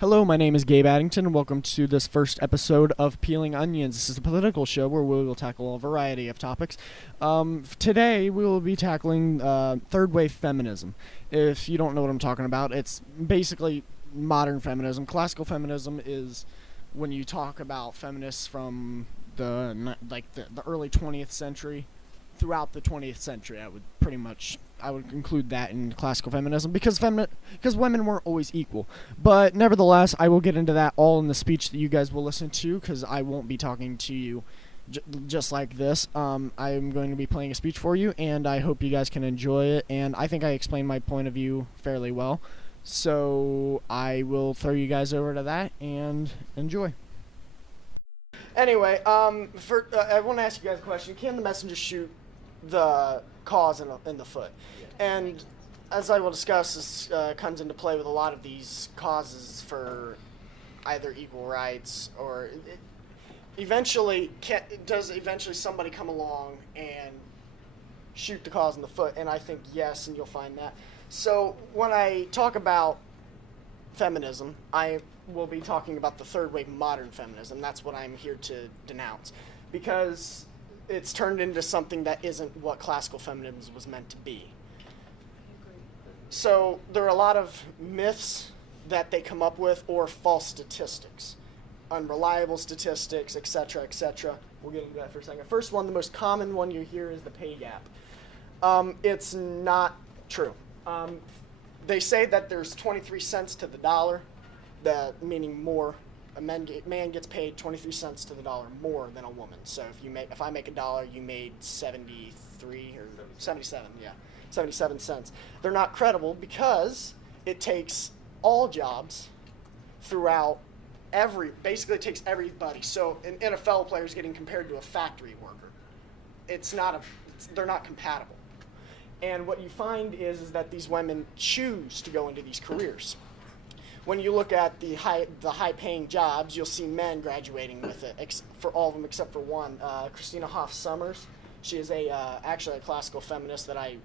Hello, my name is Gabe Addington, and welcome to this first episode of Peeling Onions. This is a political show where we will tackle a variety of topics. Today, we will be tackling third wave feminism. If you don't know what I'm talking about, it's basically modern feminism. Classical feminism is when you talk about feminists from the early 20th century throughout the 20th century. I would include that in classical feminism because women weren't always equal. But nevertheless, I will get into that all in the speech that you guys will listen to because I won't be talking to you just like this. I'm going to be playing a speech for you, and I hope you guys can enjoy it. And I think I explained my point of view fairly well. So I will throw you guys over to that and enjoy. Anyway, I want to ask you guys a question. Can the messenger shoot the cause in the foot? And as I will discuss, this comes into play with a lot of these causes for either equal rights or eventually somebody come along and shoot the cause in the foot? And I think yes, and you'll find that. So when I talk about feminism, I will be talking about the third wave modern feminism. That's what I'm here to denounce, because it's turned into something that isn't what classical feminism was meant to be. So there are a lot of myths that they come up with, or false statistics, unreliable statistics, etc., etc. We'll get into that for a second. First one, the most common one you hear is the pay gap. It's not true. They say that there's 23 cents to the dollar, meaning more. A man gets paid 23 cents to the dollar more than a woman. So if I make $1, you made 73 or 77 cents. They're not credible because it takes all jobs throughout basically it takes everybody. So an NFL player is getting compared to a factory worker. They're not compatible. And what you find is that these women choose to go into these careers. When you look at the high-paying jobs, you'll see men graduating with it, for all of them except for one. Christina Hoff Sommers, she is actually a classical feminist that I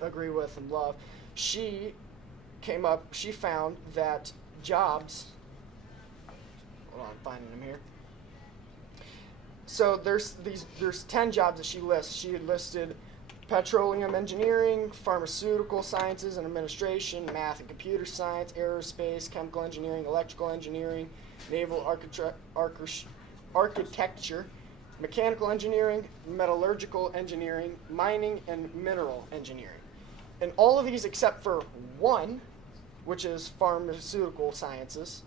agree with and love. She found that jobs, hold on, I'm finding them here. So there's 10 jobs that she lists. She had listed petroleum engineering, pharmaceutical sciences and administration, math and computer science, aerospace, chemical engineering, electrical engineering, naval architecture, mechanical engineering, metallurgical engineering, mining, and mineral engineering. And all of these except for one, which is pharmaceutical sciences,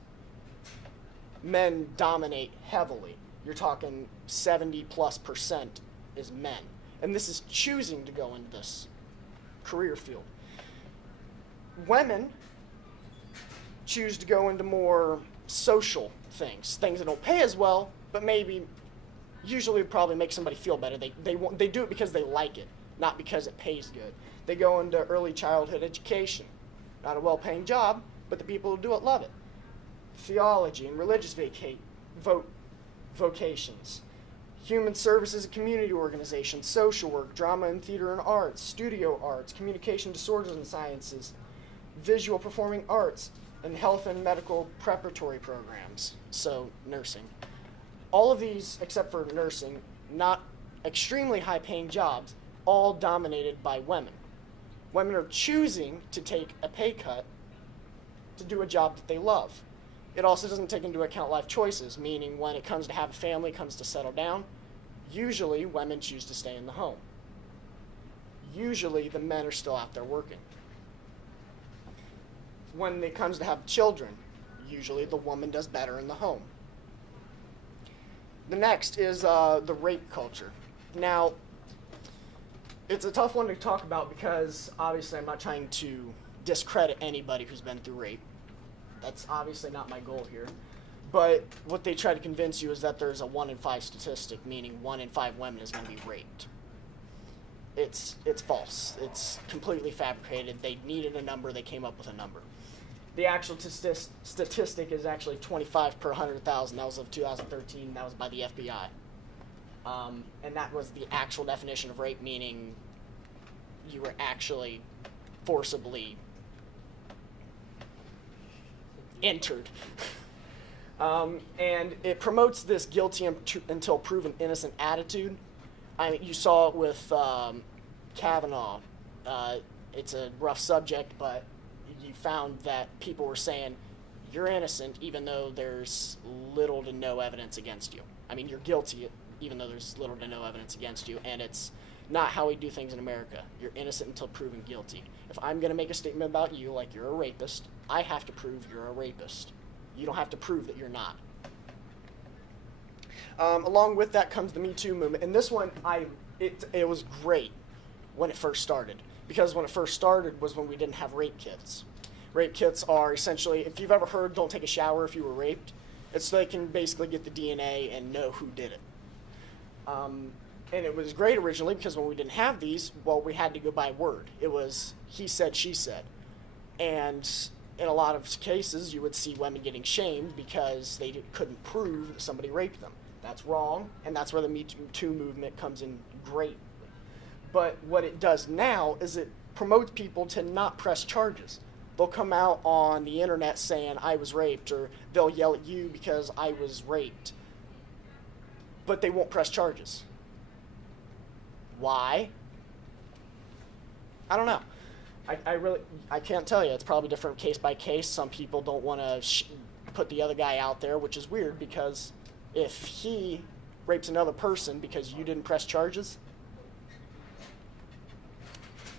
men dominate heavily. You're talking 70+% is men. And this is choosing to go into this career field. Women choose to go into more social things that don't pay as well, but usually probably make somebody feel better. They do it because they like it, not because it pays good. They go into early childhood education. Not a well-paying job, but the people who do it love it. Theology and religious vocations. Human services and community organizations, social work, drama and theater and arts, studio arts, communication disorders and sciences, visual performing arts, and health and medical preparatory programs, so nursing. All of these, except for nursing, not extremely high-paying jobs, all dominated by women. Women are choosing to take a pay cut to do a job that they love. It also doesn't take into account life choices, meaning when it comes to have a family, comes to settle down, usually women choose to stay in the home. Usually the men are still out there working. When it comes to have children, usually the woman does better in the home. The next is the rape culture. Now, it's a tough one to talk about because obviously I'm not trying to discredit anybody who's been through rape. That's obviously not my goal here. But what they try to convince you is that there's a 1 in 5 statistic, meaning 1 in 5 women is going to be raped. It's false. It's completely fabricated. They needed a number. They came up with a number. The actual statistic is actually 25 per 100,000. That was of 2013. That was by the FBI. And that was the actual definition of rape, meaning you were actually forcibly entered. And it promotes this guilty until proven innocent attitude. I mean, you saw it with Kavanaugh. It's a rough subject, but you found that people were saying, you're innocent even though there's little to no evidence against you. I mean, you're guilty even though there's little to no evidence against you, and it's not how we do things in America. You're innocent until proven guilty. If I'm going to make a statement about you like you're a rapist, I have to prove you're a rapist. You don't have to prove that you're not. Along with that comes the Me Too movement, and this one, it was great when it first started, because when it first started was when we didn't have rape kits. Rape kits are essentially, if you've ever heard don't take a shower if you were raped, it's so they can basically get the DNA and know who did it. And it was great originally because when we didn't have these, well, we had to go by word. It was he said, she said. And in a lot of cases, you would see women getting shamed because they couldn't prove that somebody raped them. That's wrong, and that's where the Me Too movement comes in great. But what it does now is it promotes people to not press charges. They'll come out on the internet saying, I was raped, or they'll yell at you because I was raped. But they won't press charges. Why? I don't know. I can't tell you. It's probably different case by case. Some people don't want to put the other guy out there, which is weird because if he rapes another person because you didn't press charges,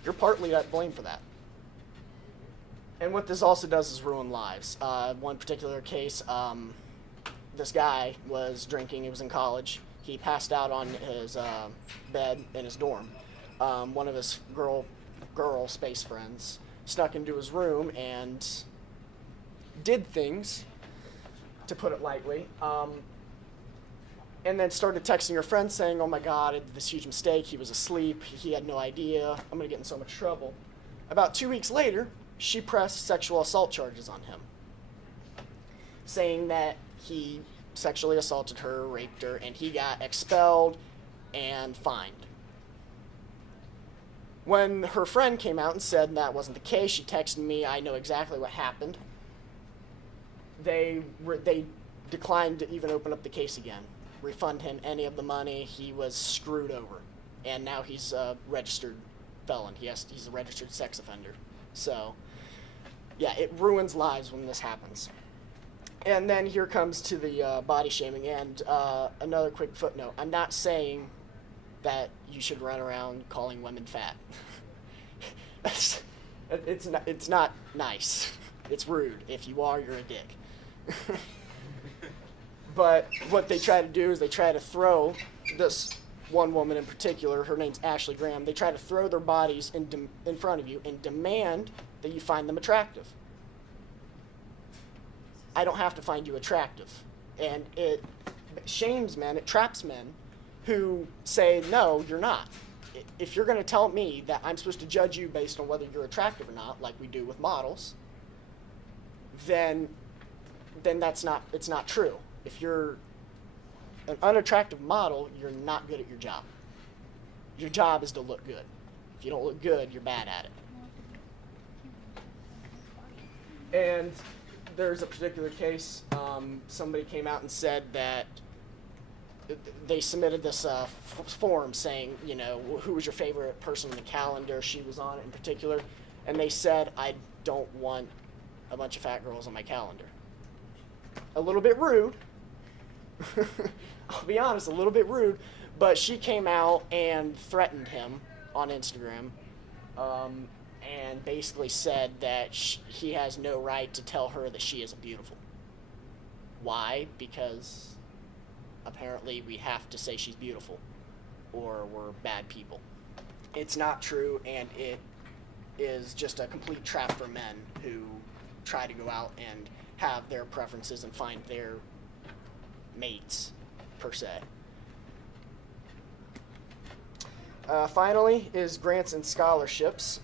you're partly at blame for that. And what this also does is ruin lives. One particular case, this guy was drinking. He was in college. He passed out on his bed in his dorm. One of his girl space friends snuck into his room and did things, to put it lightly, and then started texting her friend saying, oh my God, I did this huge mistake. He was asleep. He had no idea. I'm going to get in so much trouble. About 2 weeks later, she pressed sexual assault charges on him, saying that he sexually assaulted her, raped her, and he got expelled and fined. When her friend came out and said that wasn't the case, she texted me, I know exactly what happened. They declined to even open up the case again, refund him any of the money. He was screwed over, and now he's a registered felon. He's a registered sex offender. So, yeah, it ruins lives when this happens. And then here comes to the body shaming. And another quick footnote. I'm not saying that you should run around calling women fat. It's not nice. It's rude. If you are, you're a dick. But what they try to do is they try to throw this one woman in particular, her name's Ashley Graham, they try to throw their bodies in front of you and demand that you find them attractive. I don't have to find you attractive. And it shames men, it traps men who say, no, you're not. If you're going to tell me that I'm supposed to judge you based on whether you're attractive or not, like we do with models, then it's not true. If you're an unattractive model, you're not good at your job. Your job is to look good. If you don't look good, you're bad at it. And there's a particular case, somebody came out and said that they submitted this form saying, you know, who was your favorite person in the calendar? She was on it in particular. And they said, I don't want a bunch of fat girls on my calendar. A little bit rude. I'll be honest, a little bit rude. But she came out and threatened him on Instagram. And basically said that he has no right to tell her that she isn't beautiful. Why? Because apparently we have to say she's beautiful or we're bad people. It's not true, and it is just a complete trap for men who try to go out and have their preferences and find their mates, per se. Finally is grants and scholarships.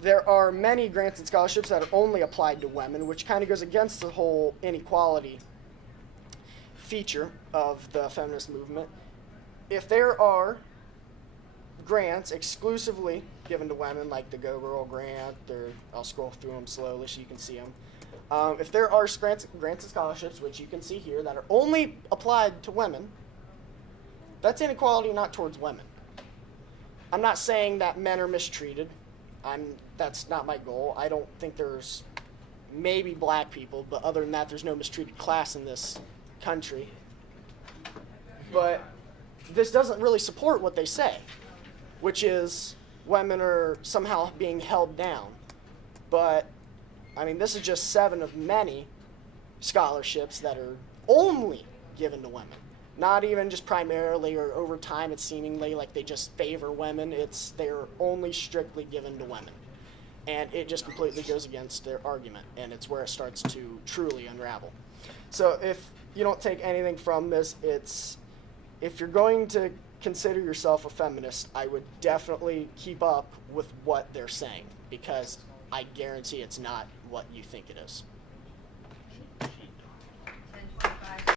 There are many grants and scholarships that are only applied to women, which kind of goes against the whole inequality feature of the feminist movement. If there are grants exclusively given to women, like the Go Girl grant, I'll scroll through them slowly so you can see them. If there are grants and scholarships, which you can see here, that are only applied to women, that's inequality not towards women. I'm not saying that men are mistreated. That's not my goal. I don't think there's maybe black people, but other than that, there's no mistreated class in this country. But this doesn't really support what they say, which is women are somehow being held down. But, I mean, this is just 7 of many scholarships that are only given to women. Not even just primarily or over time, it's seemingly like they just favor women. They're only strictly given to women. And it just completely goes against their argument, and it's where it starts to truly unravel. So if you don't take anything from this, if you're going to consider yourself a feminist, I would definitely keep up with what they're saying, because I guarantee it's not what you think it is.